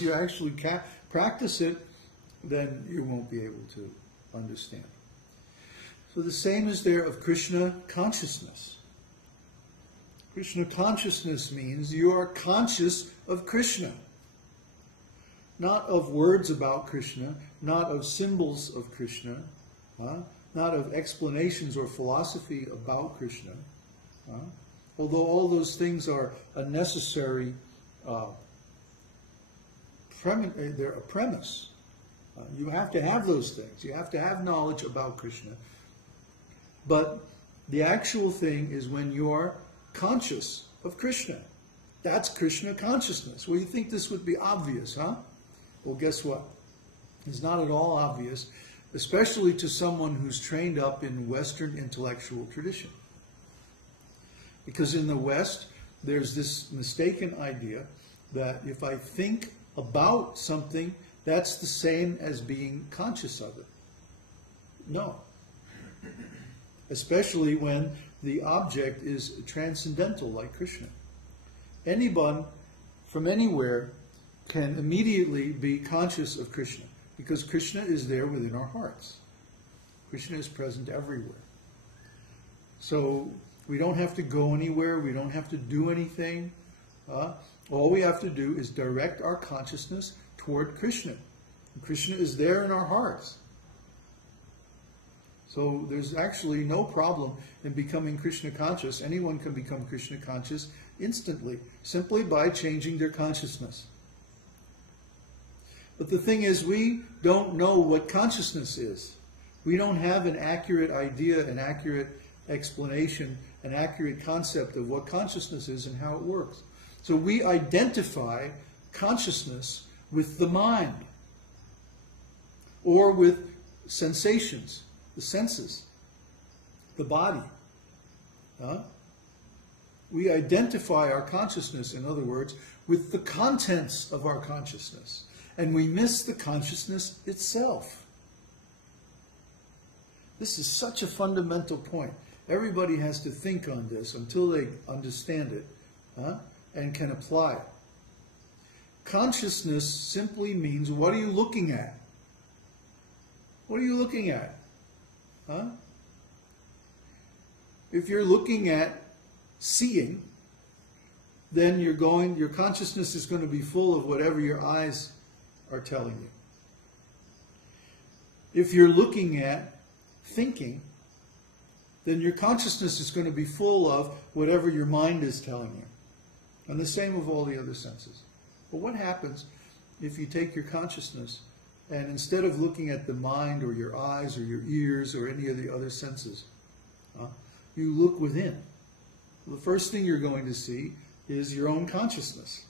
you actually practice it, then you won't be able to understand. So the same is there of Kṛṣṇa consciousness. Kṛṣṇa consciousness means you are conscious of Kṛṣṇa. Not of words about Kṛṣṇa, not of symbols of Kṛṣṇa, not of explanations or philosophy about Kṛṣṇa. Although all those things are a necessary, they're a premise. You have to have those things. You have to have knowledge about Kṛṣṇa. But the actual thing is when you are conscious of Kṛṣṇa. That's Kṛṣṇa consciousness. Well, you think this would be obvious, huh? Well, guess what? It's not at all obvious, especially to someone who's trained up in Western intellectual tradition. Because in the West, there's this mistaken idea that if I think about something, that's the same as being conscious of it. No. Especially when the object is transcendental, like Kṛṣṇa. Anyone from anywhere can immediately be conscious of Kṛṣṇa, because Kṛṣṇa is there within our hearts. Kṛṣṇa is present everywhere. So we don't have to go anywhere, we don't have to do anything. All we have to do is direct our consciousness toward Kṛṣṇa. And Kṛṣṇa is there in our hearts. So there's actually no problem in becoming Kṛṣṇa conscious. Anyone can become Kṛṣṇa conscious instantly, simply by changing their consciousness. But the thing is, we don't know what consciousness is. We don't have an accurate idea, an accurate explanation, an accurate concept of what consciousness is and how it works. So we identify consciousness with the mind, or with sensations, the senses, the body. We identify our consciousness, in other words, with the contents of our consciousness. And we miss the consciousness itself. This is such a fundamental point. Everybody has to think on this until they understand it and can apply it. Consciousness simply means, what are you looking at? What are you looking at? If you're looking at seeing, then your consciousness is going to be full of whatever your eyes are telling you. If you're looking at thinking, then your consciousness is going to be full of whatever your mind is telling you. And the same with all the other senses. But what happens if you take your consciousness and instead of looking at the mind or your eyes or your ears or any of the other senses, you look within? Well, the first thing you're going to see is your own consciousness.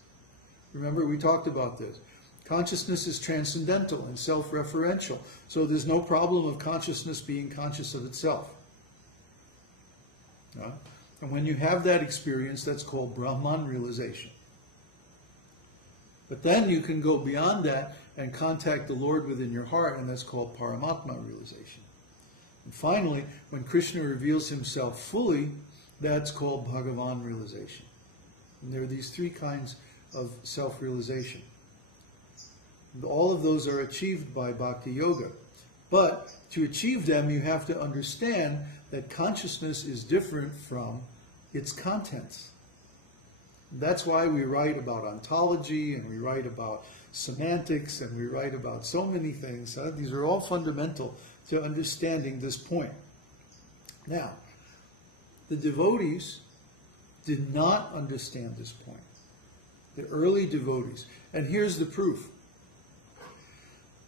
Remember, we talked about this. Consciousness is transcendental and self-referential, so there's no problem of consciousness being conscious of itself. And when you have that experience, that's called Brahman realization. But then you can go beyond that and contact the Lord within your heart, and that's called Paramatma realization. And finally, when Kṛṣṇa reveals himself fully, that's called Bhagavan realization. And there are these three kinds of self-realization. All of those are achieved by Bhakti Yoga. But to achieve them, you have to understand that consciousness is different from its contents. That's why we write about ontology, and we write about semantics, and we write about so many things. These are all fundamental to understanding this point. Now, the devotees did not understand this point. The early devotees. And here's the proof.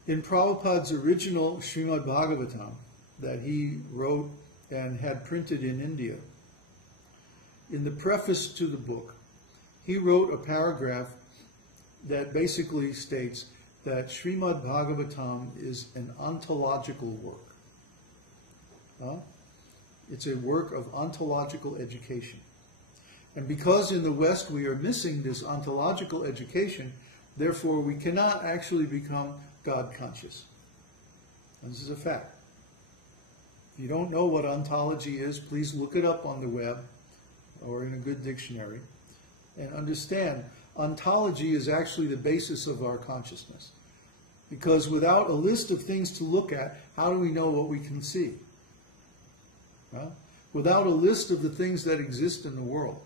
In Prabhupada's original Srimad Bhagavatam that he wrote and had printed in India, in the preface to the book, he wrote a paragraph that basically states that Srimad Bhagavatam is an ontological work. It's a work of ontological education. And because in the West we are missing this ontological education, therefore we cannot actually become God conscious. And this is a fact. If you don't know what ontology is, please look it up on the web or in a good dictionary and understand. ontology is actually the basis of our consciousness. Because without a list of things to look at, how do we know what we can see? Huh? Without a list of the things that exist in the world,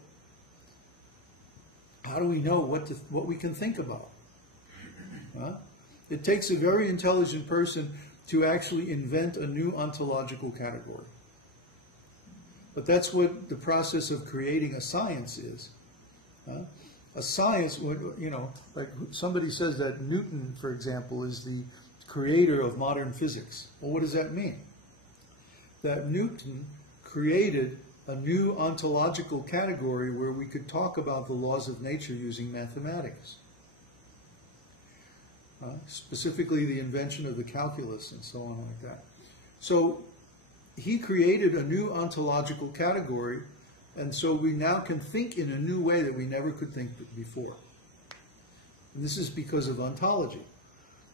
how do we know what we can think about? Huh? It takes a very intelligent person to actually invent a new ontological category. But that's what the process of creating a science is. Huh? A science, you know, like somebody says that Newton, for example, is the creator of modern physics. Well, what does that mean? That Newton created a new ontological category where we could talk about the laws of nature using mathematics. Specifically the invention of the calculus and so on like that. So he created a new ontological category, and so we now can think in a new way that we never could think before. And this is because of ontology.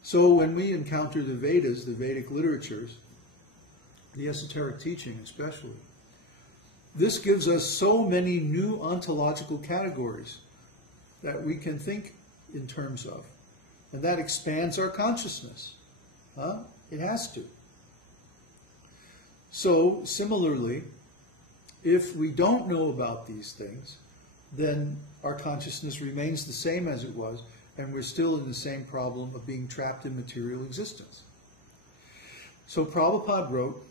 So when we encounter the Vedas, the Vedic literatures, the esoteric teaching especially, this gives us so many new ontological categories that we can think in terms of. And that expands our consciousness. Huh? It has to. So, similarly, if we don't know about these things, then our consciousness remains the same as it was, and we're still in the same problem of being trapped in material existence. So Prabhupada wrote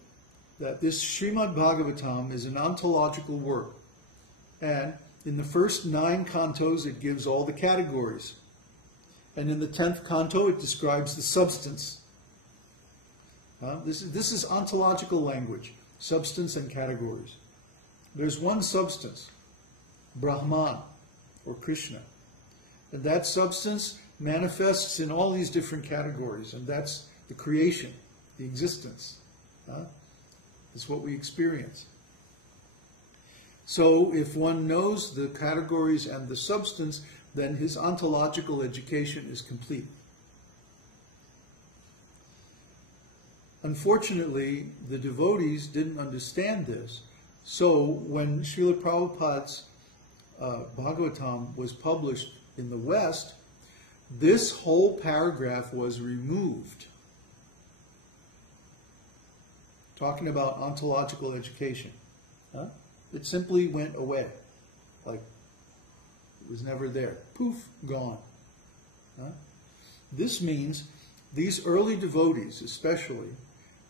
that this Srimad Bhagavatam is an ontological work. And in the first 9 cantos, it gives all the categories. And in the 10th canto, it describes the substance. This is ontological language, substance and categories. There's one substance, Brahman, or Kṛṣṇa. And that substance manifests in all these different categories, and that's the creation, the existence. It's what we experience. So if one knows the categories and the substance, then his ontological education is complete. Unfortunately, the devotees didn't understand this. So when Srila Prabhupada's Bhagavatam was published in the West, this whole paragraph was removed. Talking about ontological education. It simply went away. Like, it was never there. Poof, gone. This means these early devotees, especially,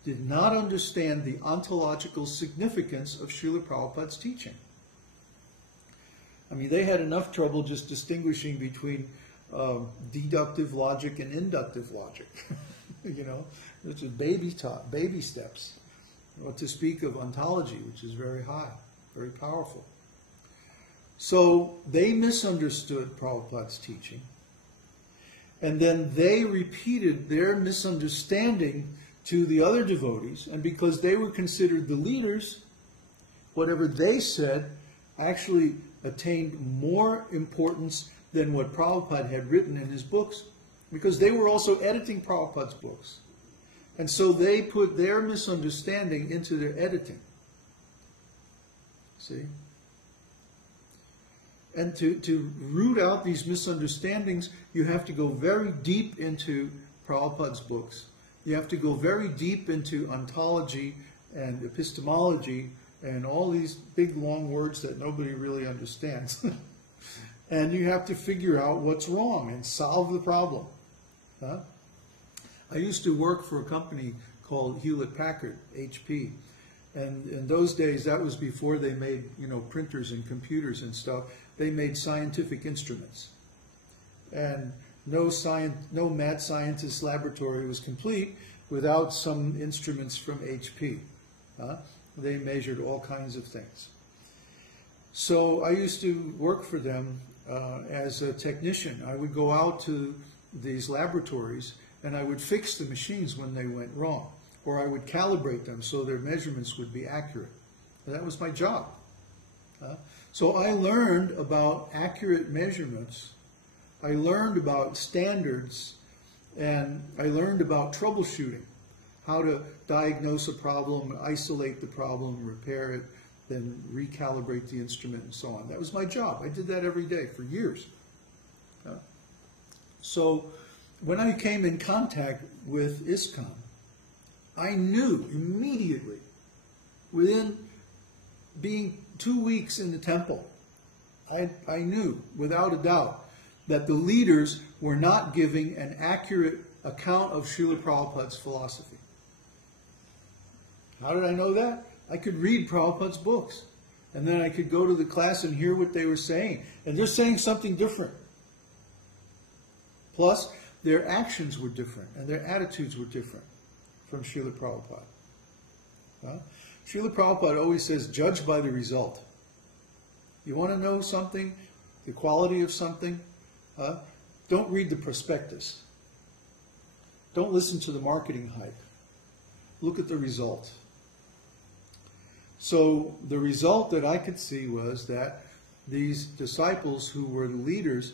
did not understand the ontological significance of Srila Prabhupada's teaching. I mean, they had enough trouble just distinguishing between deductive logic and inductive logic. You know, it's baby steps. Well, to speak of ontology, which is very high, very powerful. So they misunderstood Prabhupada's teaching, and then they repeated their misunderstanding to the other devotees, and because they were considered the leaders, whatever they said actually attained more importance than what Prabhupada had written in his books, because they were also editing Prabhupada's books. And so they put their misunderstanding into their editing. See? And to root out these misunderstandings, you have to go very deep into Prabhupada's books. You have to go very deep into ontology and epistemology and all these big long words that nobody really understands. And you have to figure out what's wrong and solve the problem. I used to work for a company called Hewlett-Packard, HP. And in those days, that was before they made, you know, printers and computers and stuff. They made scientific instruments. And no mad scientist laboratory was complete without some instruments from HP. They measured all kinds of things. So I used to work for them as a technician. I would go out to these laboratories and I would fix the machines when they went wrong, or I would calibrate them so their measurements would be accurate. And that was my job. So I learned about accurate measurements. I learned about standards, and I learned about troubleshooting, how to diagnose a problem, isolate the problem, repair it, then recalibrate the instrument and so on. That was my job. I did that every day for years. So when I came in contact with ISKCON, I knew immediately, within being 2 weeks in the temple, I knew without a doubt that the leaders were not giving an accurate account of Srila Prabhupada's philosophy. How did I know that? I could read Prabhupada's books, and then I could go to the class and hear what they were saying. And they're saying something different. Plus, their actions were different, and their attitudes were different from Srila Prabhupada. Srila Prabhupada always says, judge by the result. You want to know something, the quality of something? Don't read the prospectus. Don't listen to the marketing hype. Look at the result. So the result that I could see was that these disciples who were the leaders